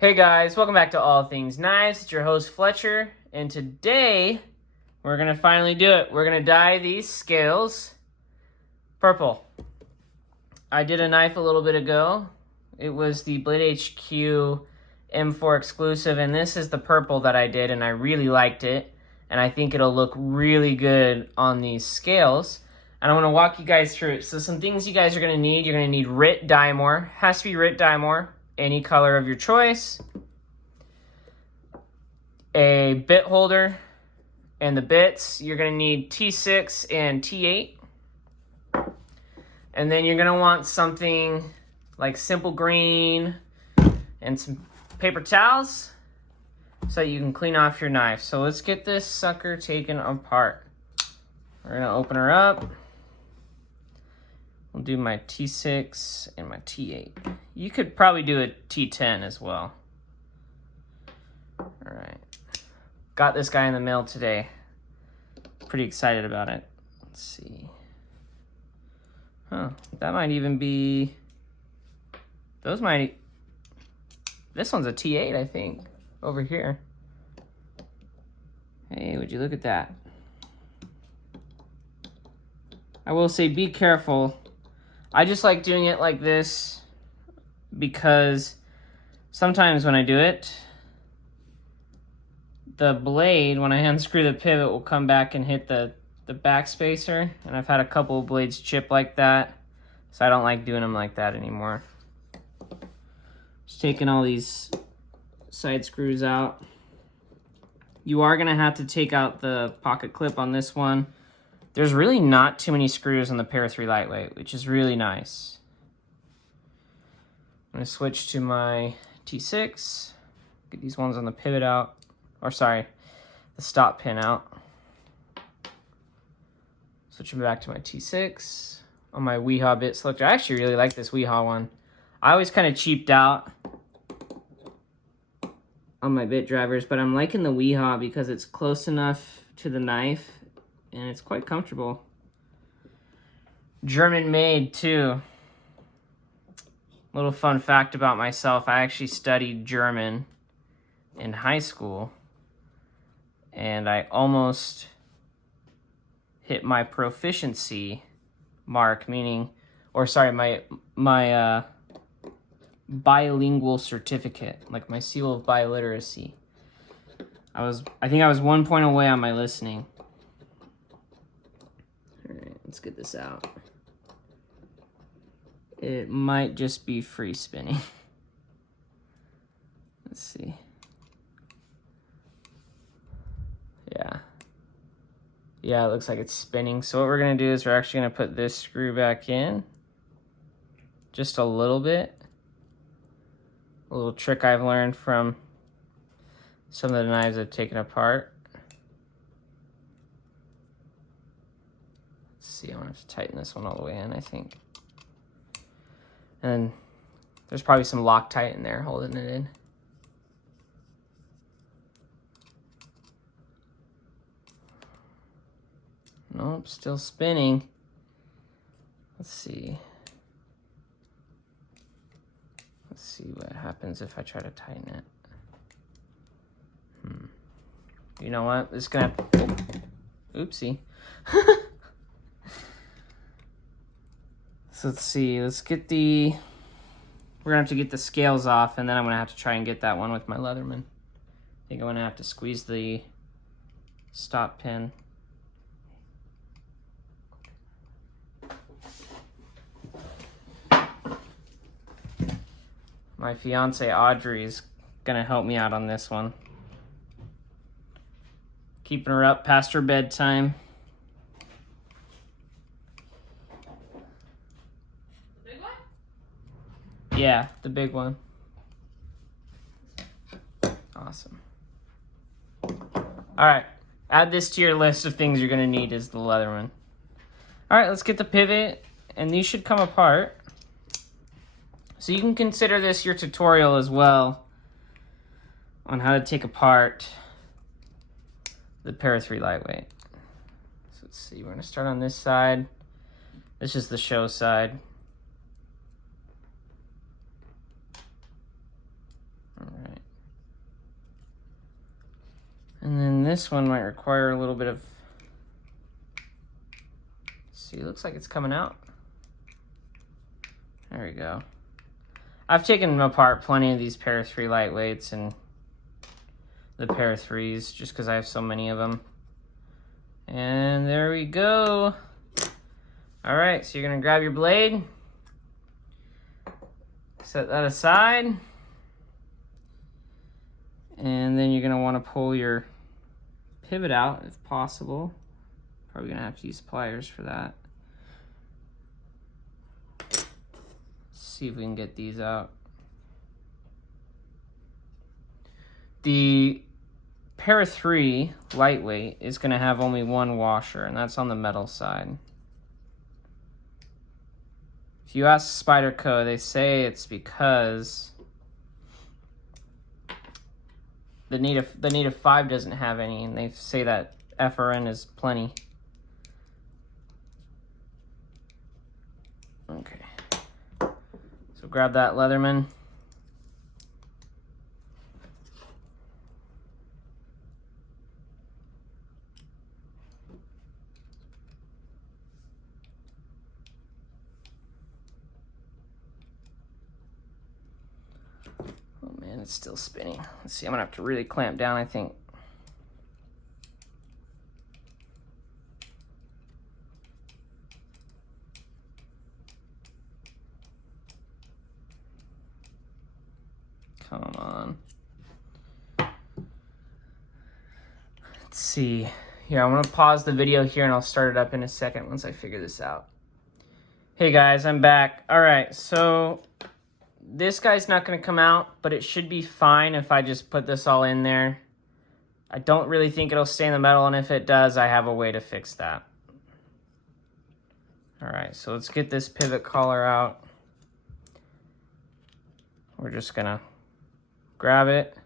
Hey guys, welcome back to All Things Knives. It's your host Fletcher, and today we're gonna finally do it. We're gonna dye these scales purple. I did a knife a little bit ago. It was the Blade HQ M4 exclusive, and this is the purple that I did, and I really liked it, and I think it'll look really good on these scales. And I want to walk you guys through it. So some things you guys are gonna need. You're gonna need RIT Dymore. Has to be RIT Dymore. Any color of your choice, a bit holder, and the bits, you're going to need T6 and T8. And then you're going to want something like simple green and some paper towels so that you can clean off your knife. So let's get this sucker taken apart. We're going to open her up. We'll do my T6 and my T8. You could probably do a T10 as well. All right. Got this guy in the mail today. Pretty excited about it. Let's see. Huh, that might even be... Those might... This one's a T8, I think, over here. Hey, would you look at that? I will say be careful. I just like doing it like this because sometimes when I do it, the blade, when I unscrew the pivot, will come back and hit the back spacer. And I've had a couple of blades chip like that, so I don't like doing them like that anymore. Just taking all these side screws out. You are gonna have to take out the pocket clip on this one. There's really not too many screws on the Para 3 Lightweight, which is really nice. I'm going to switch to my T6. Get these ones on the pivot out. Or sorry, the stop pin out. Switching back to my T6. On my Weehaw bit selector. I actually really like this Weehaw one. I always kind of cheaped out on my bit drivers, but I'm liking the Weehaw because it's close enough to the knife and it's quite comfortable. German made too. Little fun fact about myself, I actually studied German in high school and I almost hit my proficiency mark, meaning, or sorry, my bilingual certificate, like my seal of biliteracy. I think I was 1 point away on my listening. Let's get this out. It might just be free spinning. Let's see. Yeah, it looks like it's spinning. So what we're gonna do is we're actually gonna put this screw back in. Just a little bit. A little trick I've learned from some of the knives I've taken apart. See, I'm gonna have to tighten this one all the way in, I think. And there's probably some Loctite in there holding it in. Nope, still spinning. Let's see. Let's see what happens if I try to tighten it. You know what? This is gonna have to... Oopsie. So let's see, let's get the, we're gonna have to get the scales off and then I'm gonna have to try and get that one with my Leatherman. I think I'm gonna have to squeeze the stop pin. My fiance Audrey is gonna help me out on this one. Keeping her up past her bedtime. Yeah, the big one. Awesome. All right, add this to your list of things you're gonna need is the Leatherman. All right, let's get the pivot, and these should come apart. So you can consider this your tutorial as well on how to take apart the Para 3 Lightweight. So let's see, we're gonna start on this side. This is the show side. All right. this one might require a little bit of, see, it looks like it's coming out. There we go. I've taken apart plenty of these Para 3 lightweights and the Para 3s just because I have so many of them. And there we go. All right, so you're gonna grab your blade, set that aside, and then you're gonna wanna pull your pivot out if possible. Probably gonna have to use pliers for that. Let's see if we can get these out. The Para 3 lightweight is gonna have only one washer, and that's on the metal side. If you ask Spyderco, they say it's because the Native 5 doesn't have any, and they say that FRN is plenty. Okay. So grab that Leatherman. And it's still spinning. Let's see, I'm gonna have to really clamp down, I think. Come on. Let's see. Here, I'm gonna pause the video here and I'll start it up in a second once I figure this out. Hey guys, I'm back. All right, so this guy's not going to come out, but it should be fine if I just put this all in there. I don't really think it'll stay in the metal, and if it does, I have a way to fix that. All right, so let's get this pivot collar out. We're just going to grab it.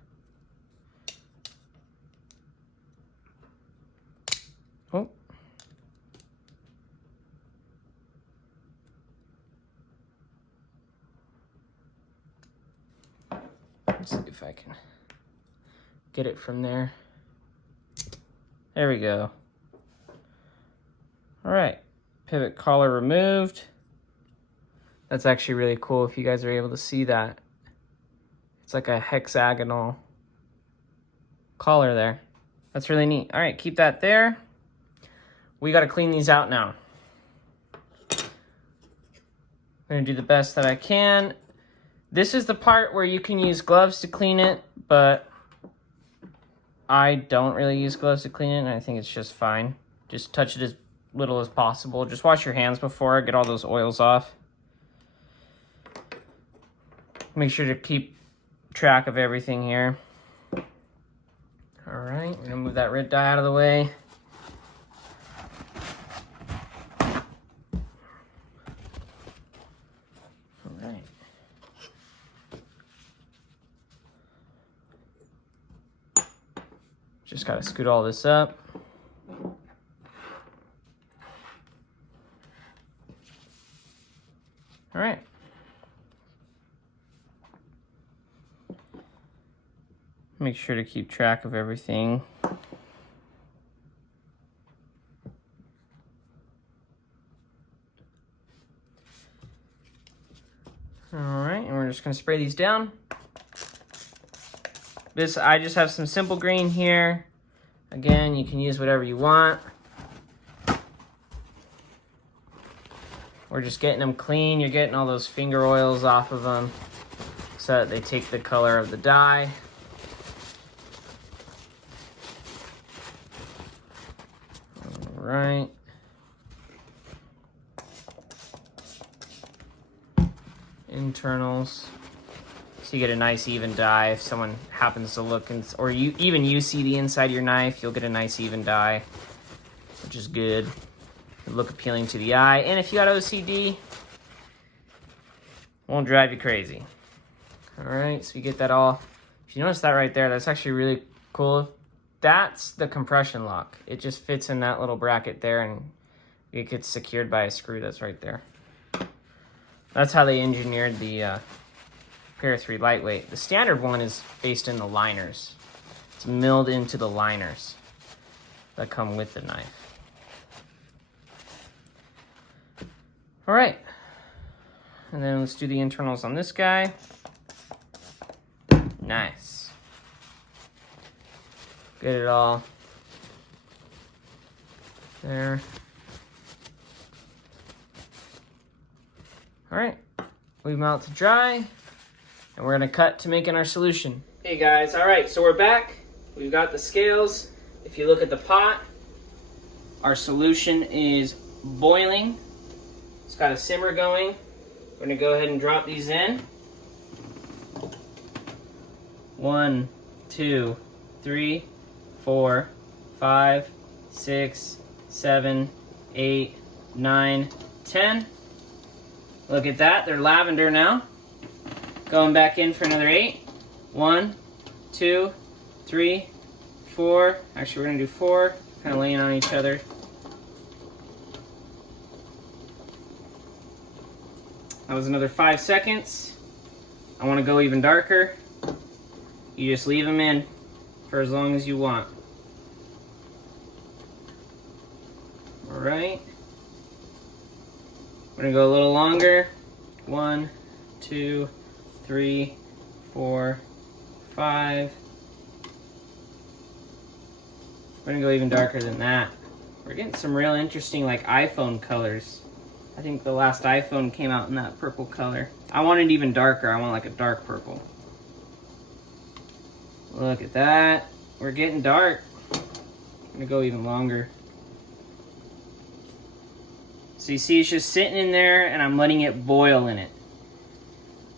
Oh. Let's see if I can get it from there. There we go. All right, pivot collar removed. That's actually really cool if you guys are able to see that. It's like a hexagonal collar there. That's really neat. All right, keep that there. We got to clean these out now. I'm gonna do the best that I can. This is the part where you can use gloves to clean it, but I don't really use gloves to clean it, and I think it's just fine. Just touch it as little as possible. Just wash your hands before, get all those oils off. Make sure to keep track of everything here. All right, we're gonna move that red dye out of the way. Just gotta scoot all this up. All right. Make sure to keep track of everything. All right, and we're just gonna spray these down. This, I just have some simple green here. Again, you can use whatever you want. We're just getting them clean. You're getting all those finger oils off of them so that they take the color of the dye. All right. Internals. So you get a nice even dye. If someone happens to look, or even you see the inside of your knife, you'll get a nice even dye, which is good. It'll look appealing to the eye. And if you got OCD, won't drive you crazy. All right, so you get that all. If you notice that right there, that's actually really cool. That's the compression lock. It just fits in that little bracket there, and it gets secured by a screw that's right there. That's how they engineered the Para 3 lightweight. The standard one is based in the liners. It's milled into the liners. that come with the knife. All right, and then let's do the internals on this guy. Nice. Get it all there. All right, leave them out to dry, and we're gonna cut to making our solution. Hey guys, all right, so we're back. We've got the scales. If you look at the pot, our solution is boiling. It's got a simmer going. We're gonna go ahead and drop these in. 1, 2, 3, 4, 5, 6, 7, 8, 9, 10. Look at that, they're lavender now. Going back in for another 8. 1, 2, 3, 4. Actually, we're gonna do 4, kind of laying on each other. That was another 5 seconds. I want to go even darker. You just leave them in for as long as you want. All right. We're gonna go a little longer. 1, 2, 3, 4, 5. We're gonna go even darker than that. We're getting some real interesting like iPhone colors. I think the last iPhone came out in that purple color. I want it even darker. I want like a dark purple. Look at that. We're getting dark. I'm gonna go even longer. So you see it's just sitting in there and I'm letting it boil in it.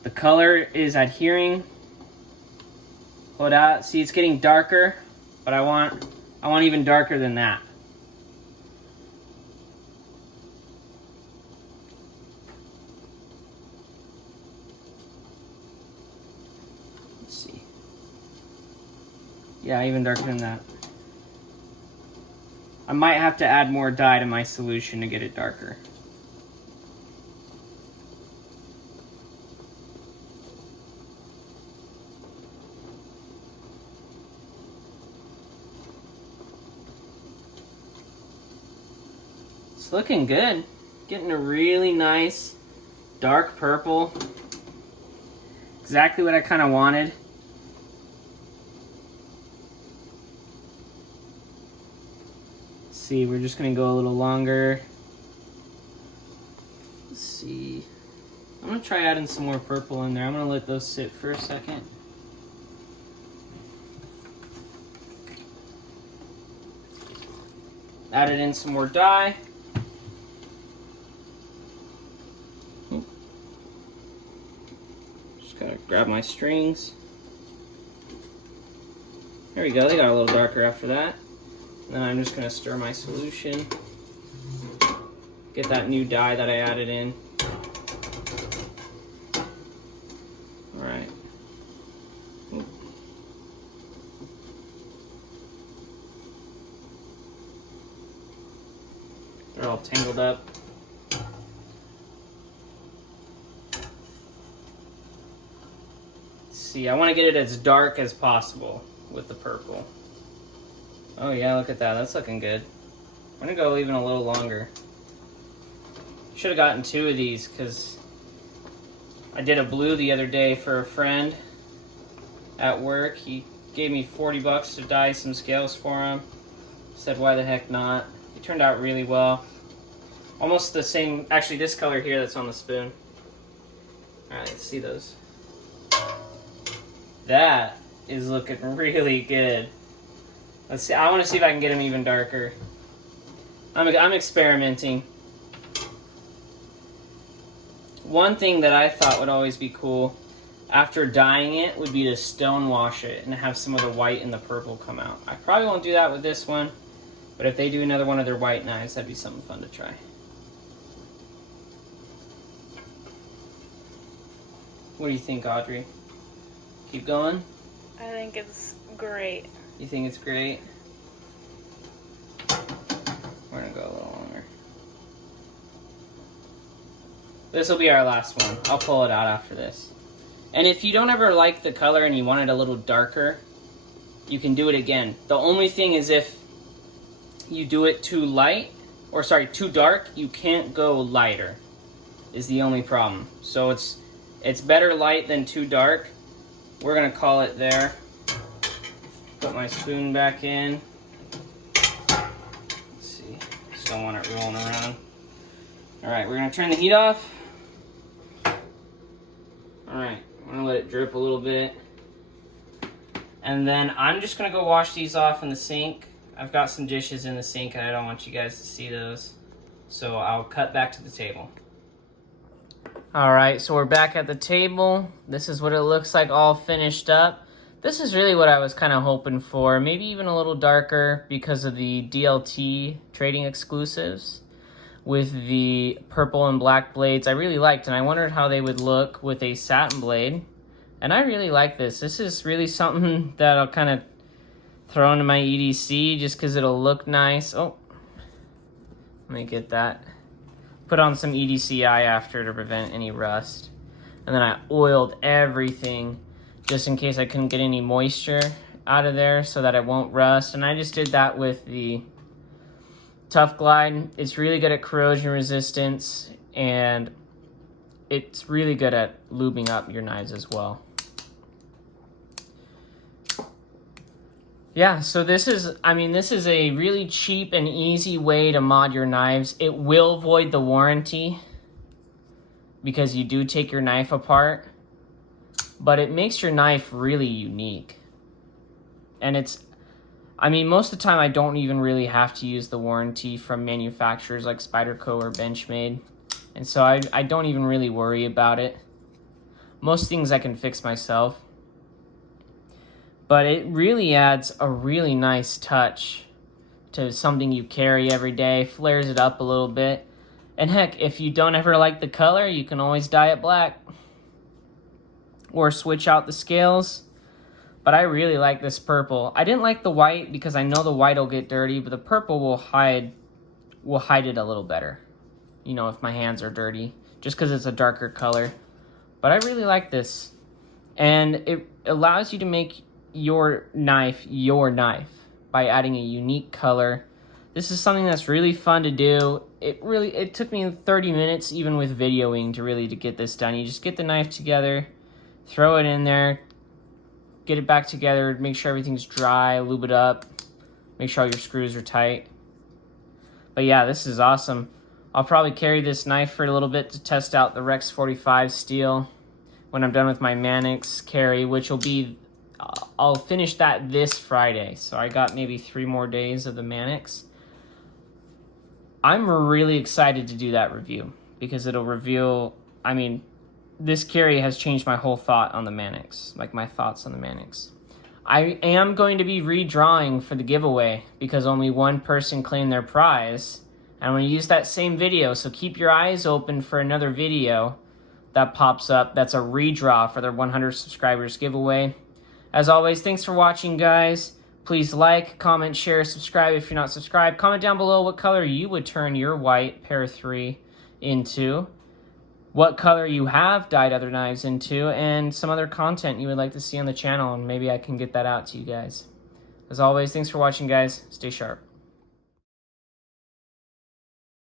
The color is adhering. Hold out. See, it's getting darker, but I want even darker than that. Let's see. Yeah, even darker than that. I might have to add more dye to my solution to get it darker. It's looking good. Getting a really nice dark purple. Exactly what I kind of wanted. See, we're just gonna go a little longer. Let's see. I'm gonna try adding some more purple in there. I'm gonna let those sit for a second. Added in some more dye. Just gotta grab my strings. There we go, they got a little darker after that. Then I'm just gonna stir my solution. Get that new dye that I added in. All right. They're all tangled up. Let's see, I want to get it as dark as possible with the purple. Oh yeah, look at that. That's looking good. I'm gonna go even a little longer. Should have gotten 2 of these because I did a blue the other day for a friend at work. He gave me $40 to dye some scales for him. Said why the heck not. It turned out really well. Almost the same, actually this color here that's on the spoon. Alright, let's see those. That is looking really good. Let's see. I want to see if I can get them even darker. I'm experimenting. One thing that I thought would always be cool after dyeing it would be to stone wash it and have some of the white and the purple come out. I probably won't do that with this one, but if they do another one of their white knives, that'd be something fun to try. What do you think, Audrey? Keep going? I think it's great. You think it's great? We're gonna go a little longer. This will be our last one. I'll pull it out after this. And if you don't ever like the color and you want it a little darker, you can do it again. The only thing is if you do it too light, or sorry, too dark, you can't go lighter, is the only problem. So it's better light than too dark. We're gonna call it there. Put my spoon back in. Let's see, just don't want it rolling around. All right, we're gonna turn the heat off. All right, I'm gonna let it drip a little bit. And then I'm just gonna go wash these off in the sink. I've got some dishes in the sink and I don't want you guys to see those. So I'll cut back to the table. All right, so we're back at the table. This is what it looks like all finished up. This is really what I was kind of hoping for. Maybe even a little darker because of the DLT trading exclusives with the purple and black blades I really liked. And I wondered how they would look with a satin blade. And I really like this. This is really something that I'll kind of throw into my EDC just because it'll look nice. Oh, let me get that. Put on some EDCI after to prevent any rust. And then I oiled everything just in case I couldn't get any moisture out of there so that it won't rust. And I just did that with the Tough Glide. It's really good at corrosion resistance and it's really good at lubing up your knives as well. Yeah, so this is a really cheap and easy way to mod your knives. It will void the warranty because you do take your knife apart, but it makes your knife really unique. And most of the time I don't even really have to use the warranty from manufacturers like Spyderco or Benchmade. And so I don't even really worry about it. Most things I can fix myself. But it really adds a really nice touch to something you carry every day, flares it up a little bit. And heck, if you don't ever like the color, you can always dye it black. Or switch out the scales. But I really like this purple. I didn't like the white because I know the white will get dirty, but the purple will hide it a little better. You know, if my hands are dirty, just because it's a darker color. But I really like this. And it allows you to make your knife by adding a unique color. This is something that's really fun to do. It took me 30 minutes even with videoing to get this done. You just get the knife together, throw it in there, get it back together, make sure everything's dry, lube it up, make sure all your screws are tight. But yeah, this is awesome. I'll probably carry this knife for a little bit to test out the Rex 45 steel when I'm done with my Mannix carry, which will be I'll finish that this Friday, so I got maybe 3 more days of the Mannix. I'm really excited to do that review because it'll reveal, this carry has changed my whole thought on the Mannix, like my thoughts on the Mannix. I am going to be redrawing for the giveaway because only one person claimed their prize. I'm going to use that same video, so keep your eyes open for another video that pops up that's a redraw for their 100 subscribers giveaway. As always, thanks for watching, guys. Please like, comment, share, subscribe if you're not subscribed. Comment down below what color you would turn your white Para 3 into, what color you have dyed other knives into, and some other content you would like to see on the channel, and maybe I can get that out to you guys. As always, thanks for watching, guys. Stay sharp.